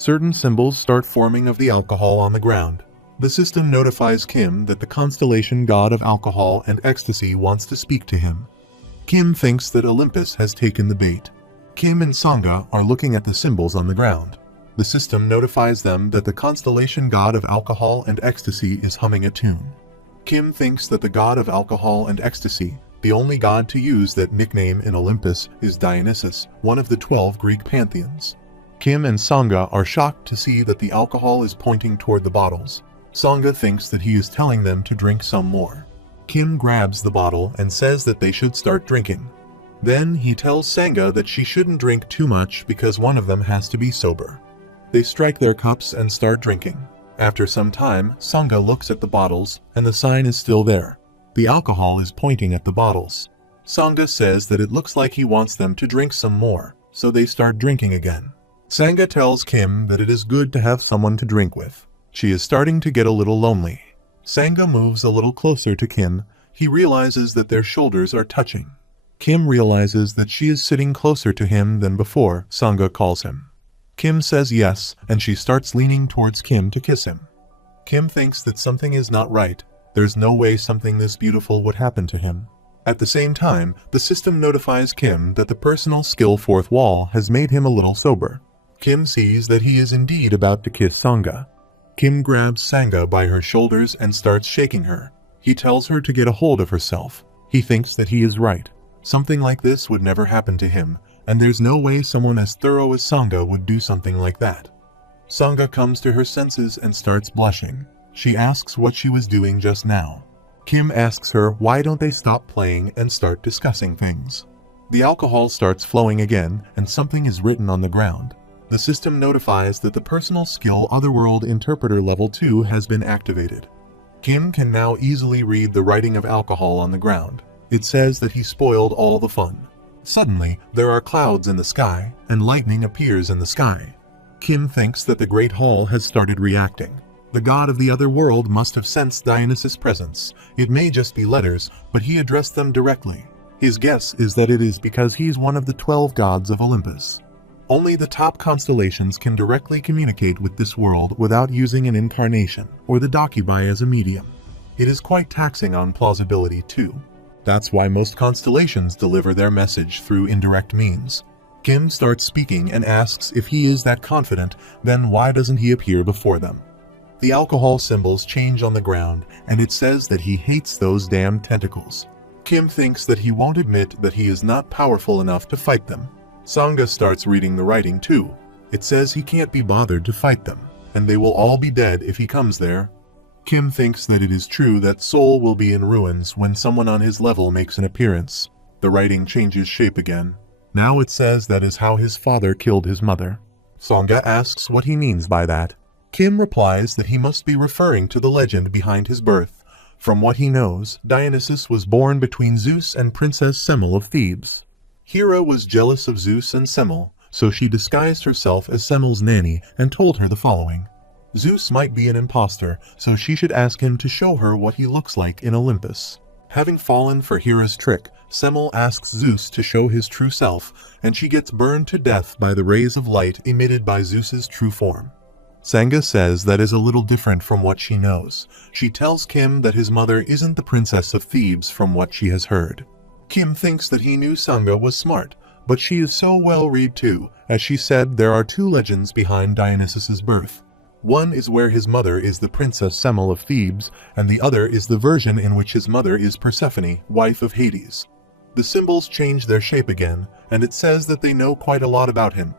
Certain symbols start forming of the alcohol on the ground. The system notifies Kim that the Constellation god of alcohol and ecstasy wants to speak to him. Kim thinks that Olympus has taken the bait. Kim and Sangha are looking at the symbols on the ground. The system notifies them that the Constellation god of alcohol and ecstasy is humming a tune. Kim thinks that the god of alcohol and ecstasy, the only god to use that nickname in Olympus, is Dionysus, one of the 12 Greek pantheons. Kim and Sangha are shocked to see that the alcohol is pointing toward the bottles. Sangha thinks that he is telling them to drink some more. Kim grabs the bottle and says that they should start drinking. Then he tells Sangha that she shouldn't drink too much because one of them has to be sober. They strike their cups and start drinking. After some time, Sangha looks at the bottles and the sign is still there. The alcohol is pointing at the bottles. Sangha says that it looks like he wants them to drink some more, so they start drinking again. Sangha tells Kim that it is good to have someone to drink with. She is starting to get a little lonely. Sangha moves a little closer to Kim. He realizes that their shoulders are touching. Kim realizes that she is sitting closer to him than before Sangha calls him. Kim says yes, and she starts leaning towards Kim to kiss him. Kim thinks that something is not right. There's no way something this beautiful would happen to him. At the same time, the system notifies Kim that the personal skill fourth wall has made him a little sober. Kim sees that he is indeed about to kiss Sangha. Kim grabs Sangha by her shoulders and starts shaking her. He tells her to get a hold of herself. He thinks that he is right. Something like this would never happen to him, and there's no way someone as thorough as Sangha would do something like that. Sangha comes to her senses and starts blushing. She asks what she was doing just now. Kim asks her why don't they stop playing and start discussing things. The alcohol starts flowing again and something is written on the ground. The system notifies that the personal skill Otherworld Interpreter Level 2 has been activated. Kim can now easily read the writing of alcohol on the ground. It says that he spoiled all the fun. Suddenly, there are clouds in the sky, and lightning appears in the sky. Kim thinks that the Great Hall has started reacting. The god of the other world must have sensed Dionysus' presence. It may just be letters, but he addressed them directly. His guess is that it is because he's one of the 12 gods of Olympus. Only the top constellations can directly communicate with this world without using an incarnation or the Dakibai as a medium. It is quite taxing on plausibility too. That's why most constellations deliver their message through indirect means. Kim starts speaking and asks if he is that confident, then why doesn't he appear before them? The alcohol symbols change on the ground, and it says that he hates those damned tentacles. Kim thinks that he won't admit that he is not powerful enough to fight them. Sangha starts reading the writing too. It says he can't be bothered to fight them, and they will all be dead if he comes there. Kim thinks that it is true that Seoul will be in ruins when someone on his level makes an appearance. The writing changes shape again. Now it says that is how his father killed his mother. Sangha asks what he means by that. Kim replies that he must be referring to the legend behind his birth. From what he knows, Dionysus was born between Zeus and Princess Semele of Thebes. Hera was jealous of Zeus and Semele, so she disguised herself as Semele's nanny and told her the following. Zeus might be an imposter, so she should ask him to show her what he looks like in Olympus. Having fallen for Hera's trick, Semele asks Zeus to show his true self, and she gets burned to death by the rays of light emitted by Zeus's true form. Sangha says that is a little different from what she knows. She tells Kim that his mother isn't the princess of Thebes from what she has heard. Kim thinks that he knew Sangha was smart, but she is so well read too, as she said there are two legends behind Dionysus's birth. One is where his mother is the Princess Semele of Thebes, and the other is the version in which his mother is Persephone, wife of Hades. The symbols change their shape again, and it says that they know quite a lot about him.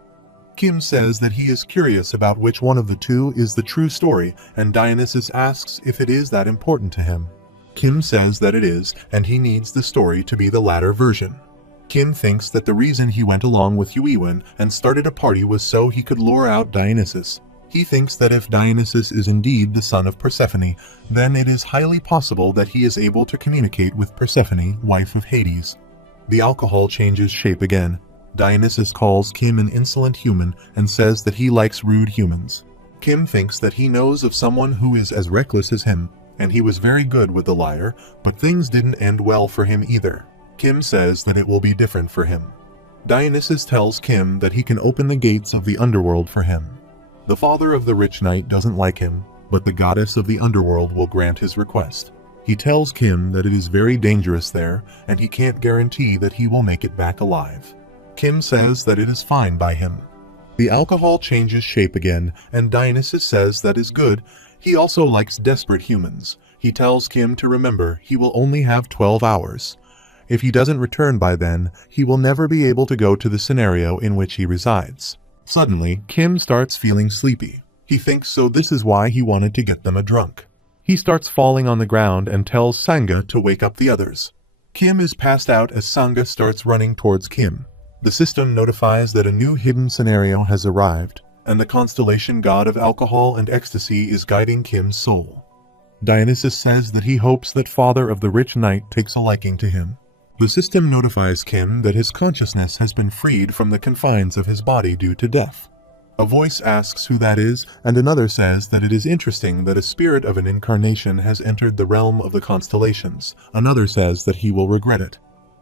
Kim says that he is curious about which one of the two is the true story, and Dionysus asks if it is that important to him. Kim says that it is, and he needs the story to be the latter version. Kim thinks that the reason he went along with Yuiwen and started a party was so he could lure out Dionysus. He thinks that if Dionysus is indeed the son of Persephone, then it is highly possible that he is able to communicate with Persephone, wife of Hades. The alcohol changes shape again. Dionysus calls Kim an insolent human and says that he likes rude humans. Kim thinks that he knows of someone who is as reckless as him, and he was very good with the lyre, but things didn't end well for him either. Kim says that it will be different for him. Dionysus tells Kim that he can open the gates of the underworld for him. The father of the rich knight doesn't like him, but the goddess of the underworld will grant his request. He tells Kim that it is very dangerous there, and he can't guarantee that he will make it back alive. Kim says that it is fine by him. The alcohol changes shape again, and Dionysus says that is good. He also likes desperate humans. He tells Kim to remember he will only have 12 hours. If he doesn't return by then, he will never be able to go to the scenario in which he resides. Suddenly, Kim starts feeling sleepy. He thinks so this is why he wanted to get them a drunk. He starts falling on the ground and tells Sangha to wake up the others. Kim is passed out as Sangha starts running towards Kim. The system notifies that a new hidden scenario has arrived, and the constellation god of alcohol and ecstasy is guiding Kim's soul. Dionysus says that he hopes that father of the rich knight takes a liking to him. The system notifies Kim that his consciousness has been freed from the confines of his body due to death. A voice asks who that is, and another says that it is interesting that a spirit of an incarnation has entered the realm of the constellations. Another says that he will regret it.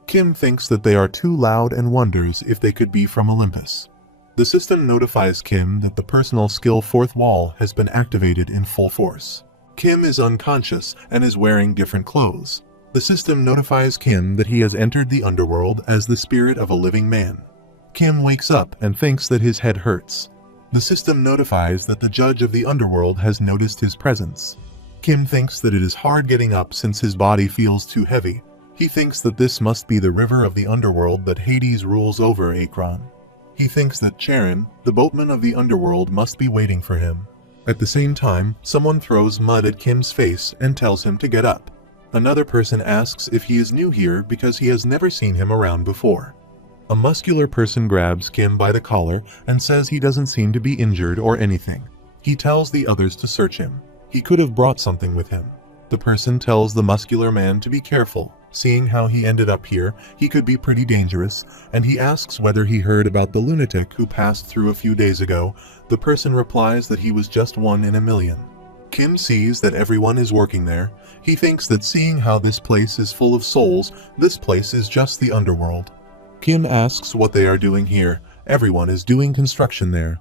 Kim thinks that they are too loud and wonders if they could be from Olympus. The system notifies Kim that the personal skill fourth wall has been activated in full force. Kim is unconscious and is wearing different clothes. The system notifies Kim that he has entered the underworld as the spirit of a living man. Kim wakes up and thinks that his head hurts. The system notifies that the judge of the underworld has noticed his presence. Kim thinks that it is hard getting up since his body feels too heavy. He thinks that this must be the river of the underworld that Hades rules over Akron. He thinks that Charon, the boatman of the underworld, must be waiting for him. At the same time, someone throws mud at Kim's face and tells him to get up. Another person asks if he is new here because he has never seen him around before. A muscular person grabs Kim by the collar and says he doesn't seem to be injured or anything. He tells the others to search him. He could have brought something with him. The person tells the muscular man to be careful. Seeing how he ended up here, he could be pretty dangerous, and he asks whether he heard about the lunatic who passed through a few days ago. The person replies that he was just one in a million. Kim sees that everyone is working there. He thinks that seeing how this place is full of souls, this place is just the underworld. Kim asks what they are doing here. Everyone is doing construction there.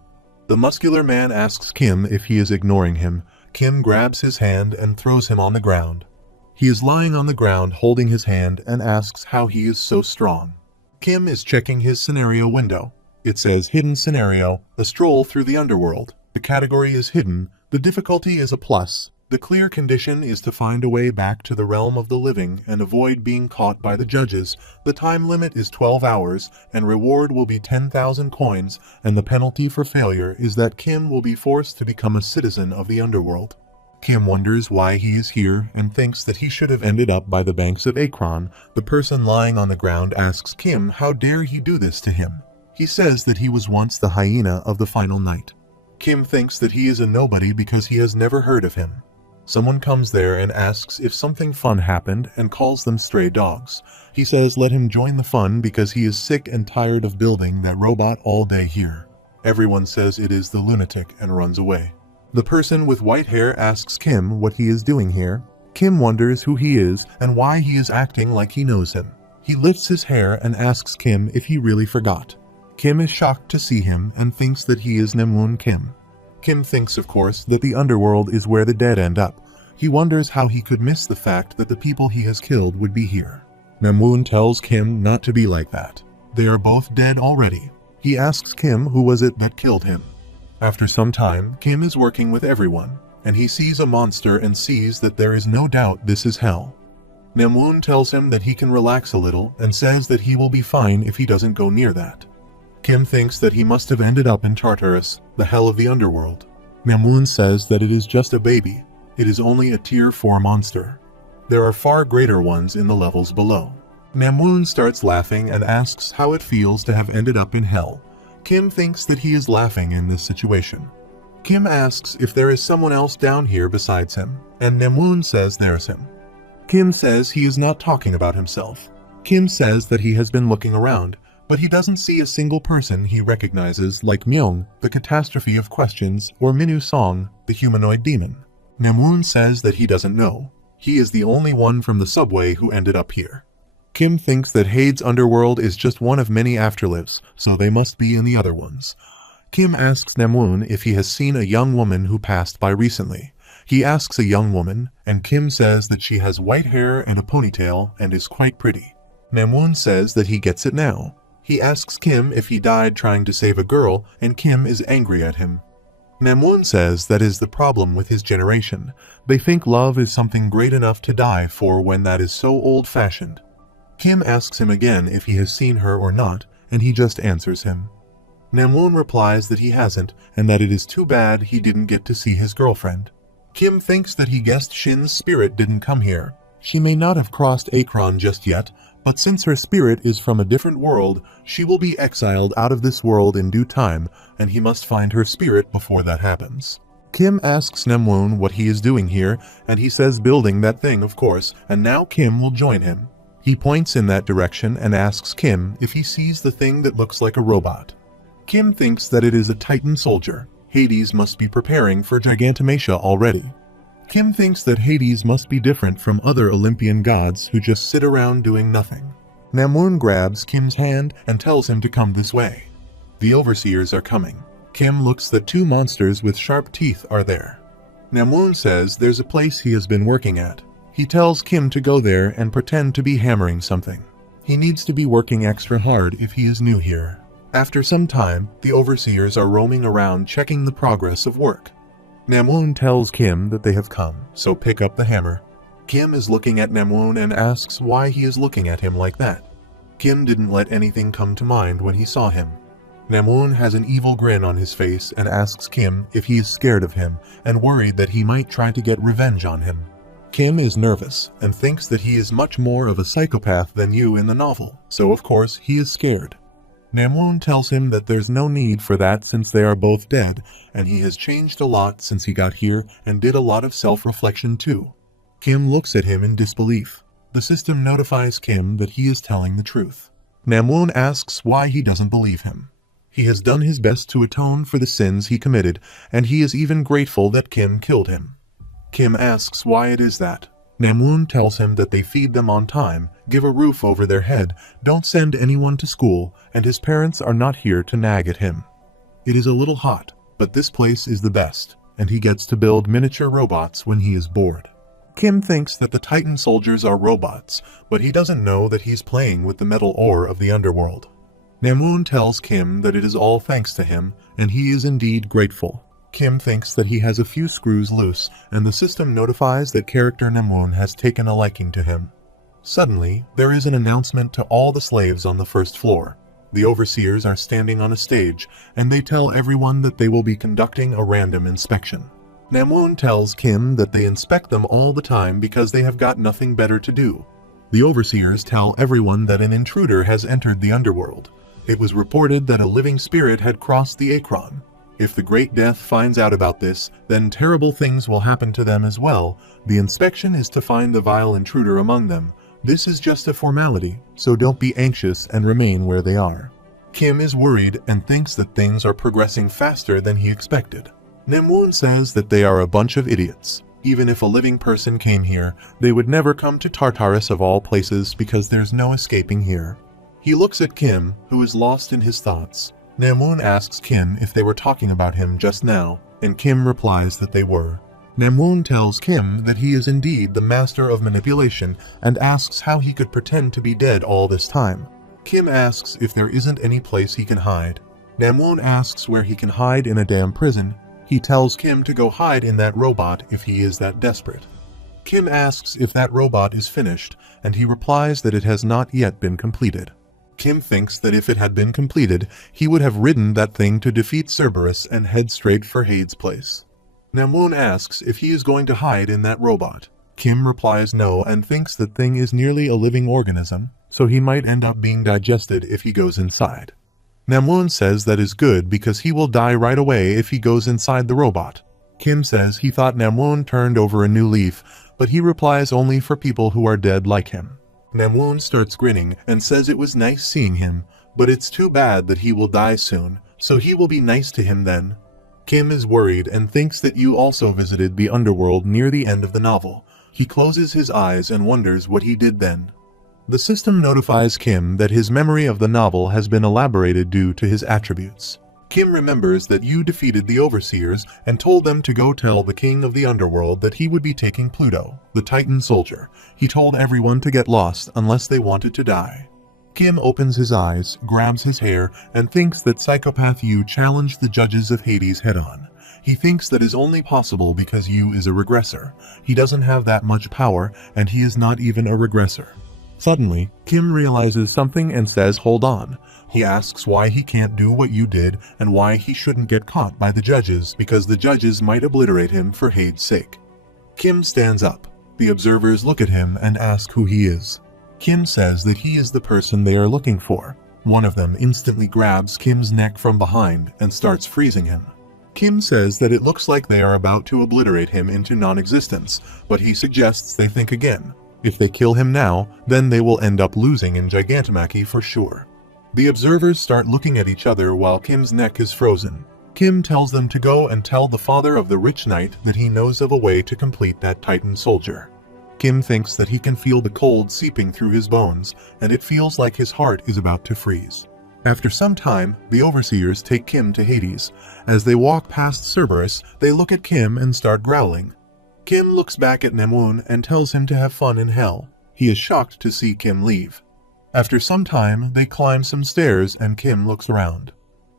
The muscular man asks Kim if he is ignoring him. Kim grabs his hand and throws him on the ground. He is lying on the ground holding his hand and asks how he is so strong. Kim is checking his scenario window. It says Hidden Scenario, a stroll through the underworld. The category is hidden. The difficulty is a plus. The clear condition is to find a way back to the realm of the living and avoid being caught by the judges. The time limit is 12 hours, and reward will be 10,000 coins, and the penalty for failure is that Kim will be forced to become a citizen of the underworld. Kim wonders why he is here and thinks that he should have ended up by the banks of Akron. The person lying on the ground asks Kim how dare he do this to him. He says that he was once the hyena of the final night. Kim thinks that he is a nobody because he has never heard of him. Someone comes there and asks if something fun happened and calls them stray dogs. He says let him join the fun because he is sick and tired of building that robot all day here. Everyone says it is the lunatic and runs away. The person with white hair asks Kim what he is doing here. Kim wonders who he is and why he is acting like he knows him. He lifts his hair and asks Kim if he really forgot. Kim is shocked to see him and thinks that he is Namun Kim. Kim thinks, of course, that the underworld is where the dead end up. He wonders how he could miss the fact that the people he has killed would be here. Namun tells Kim not to be like that. They are both dead already. He asks Kim who was it that killed him. After some time, Kim is working with everyone, and he sees a monster and sees that there is no doubt this is hell. Namun tells him that he can relax a little and says that he will be fine if he doesn't go near that. Kim thinks that he must have ended up in Tartarus, the hell of the underworld. Namun says that it is just a baby. It is only a tier 4 monster. There are far greater ones in the levels below. Namun starts laughing and asks how it feels to have ended up in hell. Kim thinks that he is laughing in this situation. Kim asks if there is someone else down here besides him, and Namun says there's him. Kim says he is not talking about himself. Kim says that he has been looking around, but he doesn't see a single person he recognizes like Myung, the catastrophe of questions, or Minu Song, the humanoid demon. Namun says that he doesn't know. He is the only one from the subway who ended up here. Kim thinks that Hades' underworld is just one of many afterlives, so they must be in the other ones. Kim asks Namwoon if he has seen a young woman who passed by recently. He asks a young woman, and Kim says that she has white hair and a ponytail and is quite pretty. Namwoon says that he gets it now. He asks Kim if he died trying to save a girl, and Kim is angry at him. Namwoon says that is the problem with his generation. They think love is something great enough to die for when that is so old-fashioned. Kim asks him again if he has seen her or not, and he just answers him. Namwoon replies that he hasn't, and that it is too bad he didn't get to see his girlfriend. Kim thinks that he guessed Shin's spirit didn't come here. She may not have crossed Akron just yet, but since her spirit is from a different world, she will be exiled out of this world in due time, and he must find her spirit before that happens. Kim asks Namwoon what he is doing here, and he says building that thing, of course, and now Kim will join him. He points in that direction and asks Kim if he sees the thing that looks like a robot. Kim thinks that it is a Titan soldier. Hades must be preparing for Gigantomachia already. Kim thinks that Hades must be different from other Olympian gods who just sit around doing nothing. Namwoon grabs Kim's hand and tells him to come this way. The overseers are coming. Kim looks that two monsters with sharp teeth are there. Namwoon says there's a place he has been working at. He tells Kim to go there and pretend to be hammering something. He needs to be working extra hard if he is new here. After some time, the overseers are roaming around checking the progress of work. Namwoon tells Kim that they have come, so pick up the hammer. Kim is looking at Namwoon and asks why he is looking at him like that. Kim didn't let anything come to mind when he saw him. Namwoon has an evil grin on his face and asks Kim if he is scared of him and worried that he might try to get revenge on him. Kim is nervous and thinks that he is much more of a psychopath than you in the novel, so of course he is scared. Namwoon tells him that there's no need for that since they are both dead, and he has changed a lot since he got here and did a lot of self-reflection too. Kim looks at him in disbelief. The system notifies Kim that he is telling the truth. Namwoon asks why he doesn't believe him. He has done his best to atone for the sins he committed, and he is even grateful that Kim killed him. Kim asks why it is that. Namwoon tells him that they feed them on time, give a roof over their head, don't send anyone to school, and his parents are not here to nag at him. It is a little hot, but this place is the best, and he gets to build miniature robots when he is bored. Kim thinks that the Titan soldiers are robots, but he doesn't know that he's playing with the metal ore of the underworld. Namwoon tells Kim that it is all thanks to him, and he is indeed grateful. Kim thinks that he has a few screws loose, and the system notifies that character Namwoon has taken a liking to him. Suddenly, there is an announcement to all the slaves on the first floor. The overseers are standing on a stage, and they tell everyone that they will be conducting a random inspection. Namwoon tells Kim that they inspect them all the time because they have got nothing better to do. The overseers tell everyone that an intruder has entered the underworld. It was reported that a living spirit had crossed the Akron. If the Great Death finds out about this, then terrible things will happen to them as well. The inspection is to find the vile intruder among them. This is just a formality, so don't be anxious and remain where they are. Kim is worried and thinks that things are progressing faster than he expected. Namwoon says that they are a bunch of idiots. Even if a living person came here, they would never come to Tartarus of all places because there's no escaping here. He looks at Kim, who is lost in his thoughts. Namwoon asks Kim if they were talking about him just now, and Kim replies that they were. Namwoon tells Kim that he is indeed the master of manipulation and asks how he could pretend to be dead all this time. Kim asks if there isn't any place he can hide. Namwoon asks where he can hide in a damn prison. He tells Kim to go hide in that robot if he is that desperate. Kim asks if that robot is finished, and he replies that it has not yet been completed. Kim thinks that if it had been completed, he would have ridden that thing to defeat Cerberus and head straight for Hades' place. Namwoon asks if he is going to hide in that robot. Kim replies no and thinks that thing is nearly a living organism, so he might end up being digested if he goes inside. Namwoon says that is good because he will die right away if he goes inside the robot. Kim says he thought Namwoon turned over a new leaf, but he replies only for people who are dead like him. Namwoon starts grinning and says it was nice seeing him, but it's too bad that he will die soon, so he will be nice to him then. Kim is worried and thinks that you also visited the underworld near the end of the novel. He closes his eyes and wonders what he did then. The system notifies Kim that his memory of the novel has been elaborated due to his attributes. Kim remembers that you defeated the Overseers and told them to go tell the king of the underworld that he would be taking Pluto, the Titan soldier. He told everyone to get lost unless they wanted to die. Kim opens his eyes, grabs his hair, and thinks that Psychopath Yu challenged the judges of Hades head-on. He thinks that is only possible because Yu is a regressor. He doesn't have that much power, and he is not even a regressor. Suddenly, Kim realizes something and says, "Hold on." He asks why he can't do what you did and why he shouldn't get caught by the judges because the judges might obliterate him for Hades' sake. Kim stands up. The observers look at him and ask who he is. Kim says that he is the person they are looking for. One of them instantly grabs Kim's neck from behind and starts freezing him. Kim says that it looks like they are about to obliterate him into non-existence, but he suggests they think again. If they kill him now, then they will end up losing in Gigantomachy for sure. The observers start looking at each other while Kim's neck is frozen. Kim tells them to go and tell the father of the rich knight that he knows of a way to complete that Titan soldier. Kim thinks that he can feel the cold seeping through his bones, and it feels like his heart is about to freeze. After some time, the Overseers take Kim to Hades. As they walk past Cerberus, they look at Kim and start growling. Kim looks back at Nemun and tells him to have fun in hell. He is shocked to see Kim leave. After some time, they climb some stairs and Kim looks around.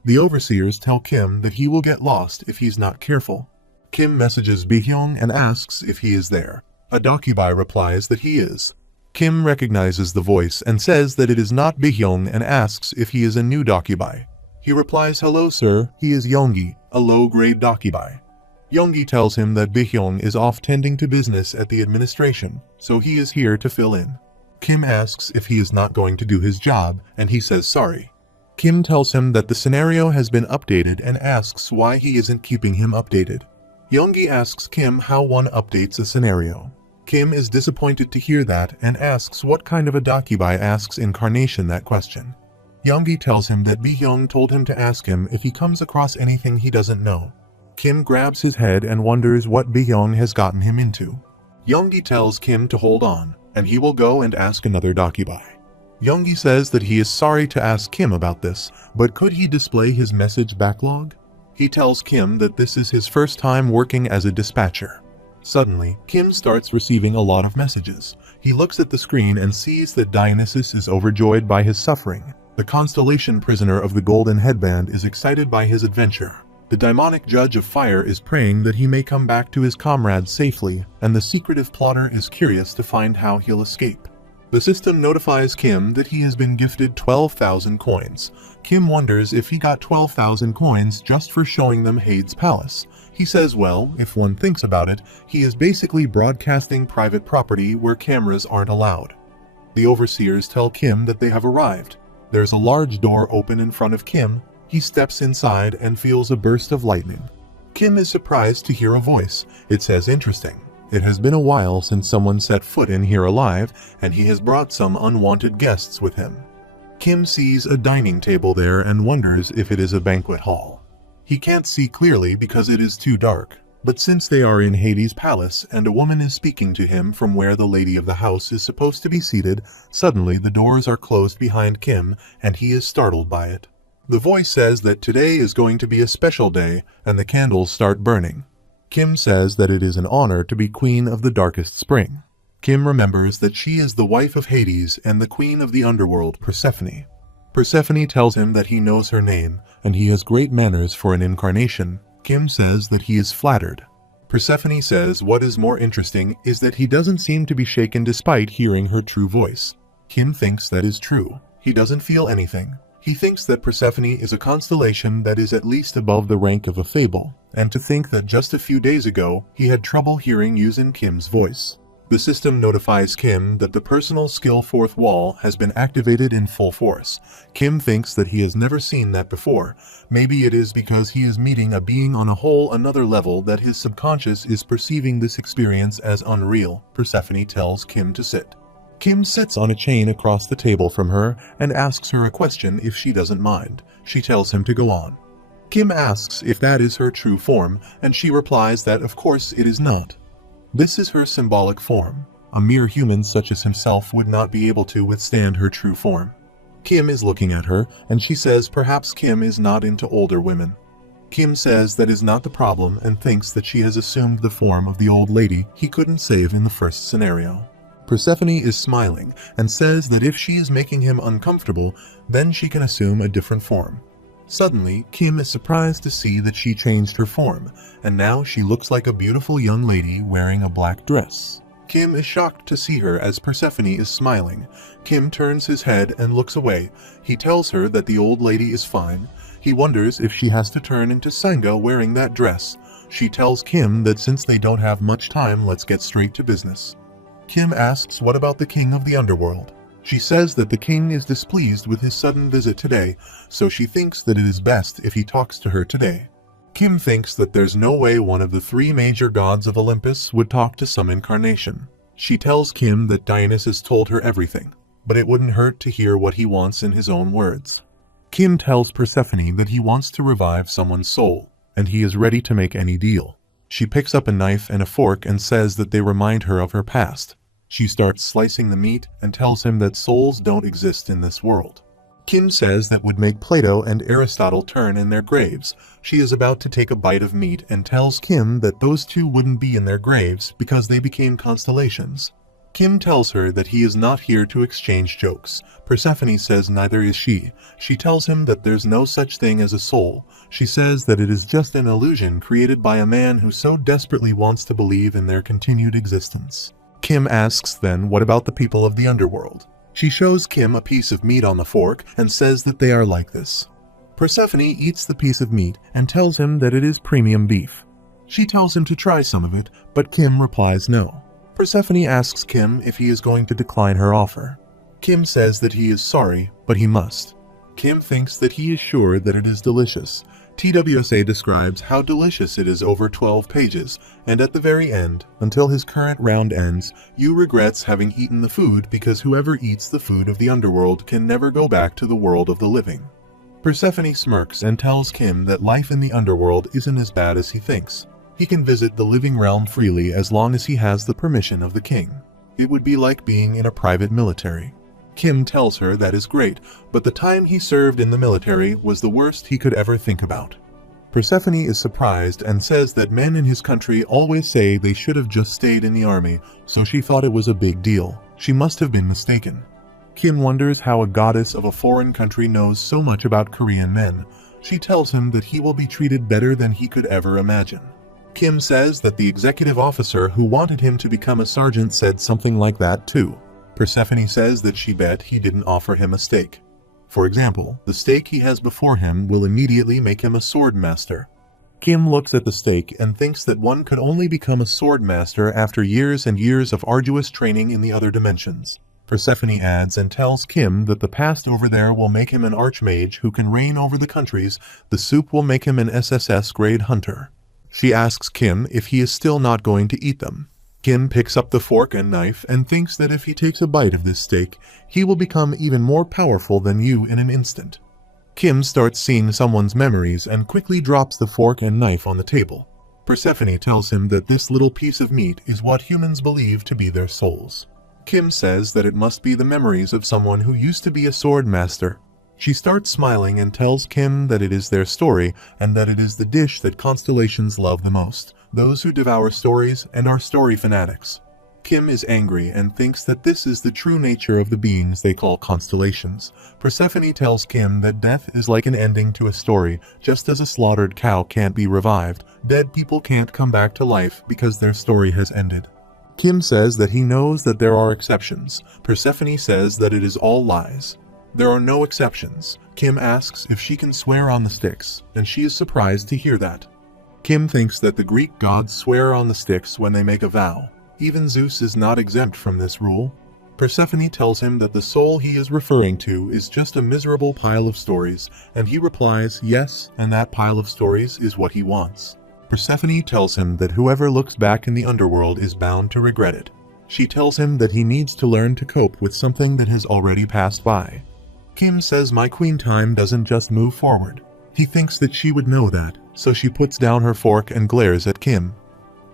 The Overseers tell Kim that he will get lost if he's not careful. Kim messages Bihyung and asks if he is there. A Docubai replies that he is. Kim recognizes the voice and says that it is not Bihyung and asks if he is a new Docubai. He replies, "Hello sir, he is Yonggi, a low-grade Docubai." Yonggi tells him that Bihyung is off tending to business at the administration, so he is here to fill in. Kim asks if he is not going to do his job, and he says sorry. Kim tells him that the scenario has been updated and asks why he isn't keeping him updated. Yonggi asks Kim how one updates a scenario. Kim is disappointed to hear that and asks what kind of a Docubai asks Incarnation that question. Yonggi tells him that Bihyung told him to ask him if he comes across anything he doesn't know. Kim grabs his head and wonders what Bihyung has gotten him into. Yonggi tells Kim to hold on, and he will go and ask another Docubai. Yonggi says that he is sorry to ask Kim about this, but could he display his message backlog? He tells Kim that this is his first time working as a dispatcher. Suddenly, Kim starts receiving a lot of messages. He looks at the screen and sees that Dionysus is overjoyed by his suffering. The Constellation prisoner of the Golden Headband is excited by his adventure. The daimonic judge of fire is praying that he may come back to his comrades safely, and the secretive plotter is curious to find how he'll escape. The system notifies Kim that he has been gifted 12,000 coins. Kim wonders if he got 12,000 coins just for showing them Hades' palace. He says, well, if one thinks about it, he is basically broadcasting private property where cameras aren't allowed. The Overseers tell Kim that they have arrived. There's a large door open in front of Kim. He steps inside and feels a burst of lightning. Kim is surprised to hear a voice. It says, "Interesting. It has been a while since someone set foot in here alive, and he has brought some unwanted guests with him." Kim sees a dining table there and wonders if it is a banquet hall. He can't see clearly because it is too dark, but since they are in Hades' palace and a woman is speaking to him from where the lady of the house is supposed to be seated, suddenly the doors are closed behind Kim and he is startled by it. The voice says that today is going to be a special day and the candles start burning. Kim says that it is an honor to be queen of the darkest spring. Kim remembers that she is the wife of Hades and the queen of the underworld, Persephone. Persephone tells him that he knows her name and he has great manners for an incarnation. Kim says that he is flattered. Persephone says what is more interesting is that he doesn't seem to be shaken despite hearing her true voice. Kim thinks that is true. He doesn't feel anything. He thinks that Persephone is a constellation that is at least above the rank of a fable, and to think that just a few days ago he had trouble hearing using Kim's voice. The system notifies Kim that the personal skill fourth wall has been activated in full force. Kim thinks that he has never seen that before. Maybe it is because he is meeting a being on a whole another level that his subconscious is perceiving this experience as unreal. Persephone tells Kim to sit. Kim sits on a chain across the table from her and asks her a question if she doesn't mind. She tells him to go on. Kim asks if that is her true form, and she replies that of course it is not. This is her symbolic form. A mere human such as himself would not be able to withstand her true form. Kim is looking at her, and she says perhaps Kim is not into older women. Kim says that is not the problem and thinks that she has assumed the form of the old lady he couldn't save in the first scenario. Persephone is smiling and says that if she is making him uncomfortable, then she can assume a different form. Suddenly, Kim is surprised to see that she changed her form, and now she looks like a beautiful young lady wearing a black dress. Kim is shocked to see her as Persephone is smiling. Kim turns his head and looks away. He tells her that the old lady is fine. He wonders if she has to turn into Sanga wearing that dress. She tells Kim that since they don't have much time, let's get straight to business. Kim asks what about the king of the underworld. She says that the king is displeased with his sudden visit today, so she thinks that it is best if he talks to her today. Kim thinks that there's no way one of the three major gods of Olympus would talk to some incarnation. She tells Kim that Dionysus told her everything, but it wouldn't hurt to hear what he wants in his own words. Kim tells Persephone that he wants to revive someone's soul, and he is ready to make any deal. She picks up a knife and a fork and says that they remind her of her past. She starts slicing the meat and tells him that souls don't exist in this world. Kim says that would make Plato and Aristotle turn in their graves. She is about to take a bite of meat and tells Kim that those two wouldn't be in their graves because they became constellations. Kim tells her that he is not here to exchange jokes. Persephone says neither is she. She tells him that there's no such thing as a soul. She says that it is just an illusion created by a man who so desperately wants to believe in their continued existence. Kim asks then what about the people of the underworld. She shows Kim a piece of meat on the fork and says that they are like this. Persephone eats the piece of meat and tells him that it is premium beef. She tells him to try some of it, but Kim replies no. Persephone asks Kim if he is going to decline her offer. Kim says that he is sorry, but he must. Kim thinks that he is sure that it is delicious. TWSA describes how delicious it is over 12 pages, and at the very end, until his current round ends, Yu regrets having eaten the food because whoever eats the food of the underworld can never go back to the world of the living. Persephone smirks and tells Kim that life in the underworld isn't as bad as he thinks. He can visit the living realm freely as long as he has the permission of the king. It would be like being in a private military. Kim tells her that is great, but the time he served in the military was the worst he could ever think about. Persephone is surprised and says that men in his country always say they should have just stayed in the army, so she thought it was a big deal. She must have been mistaken. Kim wonders how a goddess of a foreign country knows so much about Korean men. She tells him that he will be treated better than he could ever imagine. Kim says that the executive officer who wanted him to become a sergeant said something like that too. Persephone says that she bet he didn't offer him a steak. For example, the steak he has before him will immediately make him a sword master. Kim looks at the steak and thinks that one could only become a sword master after years and years of arduous training in the other dimensions. Persephone adds and tells Kim that the past over there will make him an archmage who can reign over the countries. The soup will make him an SSS grade hunter. She asks Kim if he is still not going to eat them. Kim picks up the fork and knife and thinks that if he takes a bite of this steak, he will become even more powerful than you in an instant. Kim starts seeing someone's memories and quickly drops the fork and knife on the table. Persephone tells him that this little piece of meat is what humans believe to be their souls. Kim says that it must be the memories of someone who used to be a sword master. She starts smiling and tells Kim that it is their story and that it is the dish that constellations love the most. Those who devour stories and are story fanatics. Kim is angry and thinks that this is the true nature of the beings they call constellations. Persephone tells Kim that death is like an ending to a story. Just as a slaughtered cow can't be revived, dead people can't come back to life because their story has ended. Kim says that he knows that there are exceptions. Persephone says that it is all lies. There are no exceptions. Kim asks if she can swear on the sticks, and she is surprised to hear that. Kim thinks that the Greek gods swear on the sticks when they make a vow. Even Zeus is not exempt from this rule. Persephone tells him that the soul he is referring to is just a miserable pile of stories, and he replies yes, and that pile of stories is what he wants. Persephone tells him that whoever looks back in the underworld is bound to regret it. She tells him that he needs to learn to cope with something that has already passed by. Kim says my queen time doesn't just move forward. He thinks that she would know that, so she puts down her fork and glares at Kim.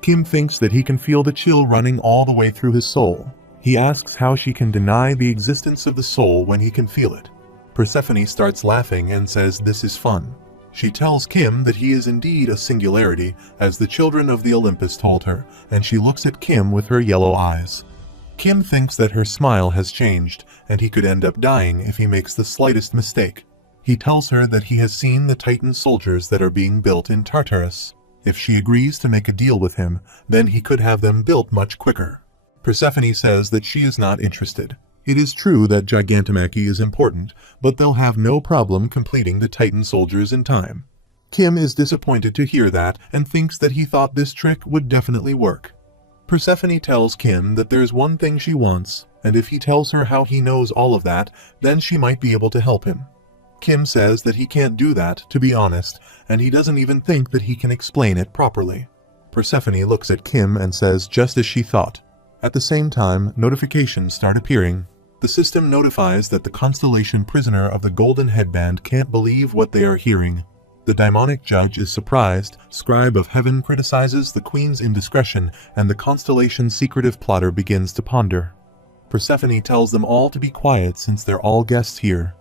Kim thinks that he can feel the chill running all the way through his soul. He asks how she can deny the existence of the soul when he can feel it. Persephone starts laughing and says this is fun. She tells Kim that he is indeed a singularity, as the children of the Olympus told her, and she looks at Kim with her yellow eyes. Kim thinks that her smile has changed, and he could end up dying if he makes the slightest mistake. He tells her that he has seen the Titan soldiers that are being built in Tartarus. If she agrees to make a deal with him, then he could have them built much quicker. Persephone says that she is not interested. It is true that Gigantomachy is important, but they'll have no problem completing the Titan soldiers in time. Kim is disappointed to hear that and thinks that he thought this trick would definitely work. Persephone tells Kim that there's one thing she wants, and if he tells her how he knows all of that, then she might be able to help him. Kim says that he can't do that, to be honest, and he doesn't even think that he can explain it properly. Persephone looks at Kim and says just as she thought. At the same time, notifications start appearing. The system notifies that the Constellation prisoner of the Golden Headband can't believe what they are hearing. The daimonic judge is surprised, Scribe of Heaven criticizes the Queen's indiscretion, and the Constellation's secretive plotter begins to ponder. Persephone tells them all to be quiet since they're all guests here.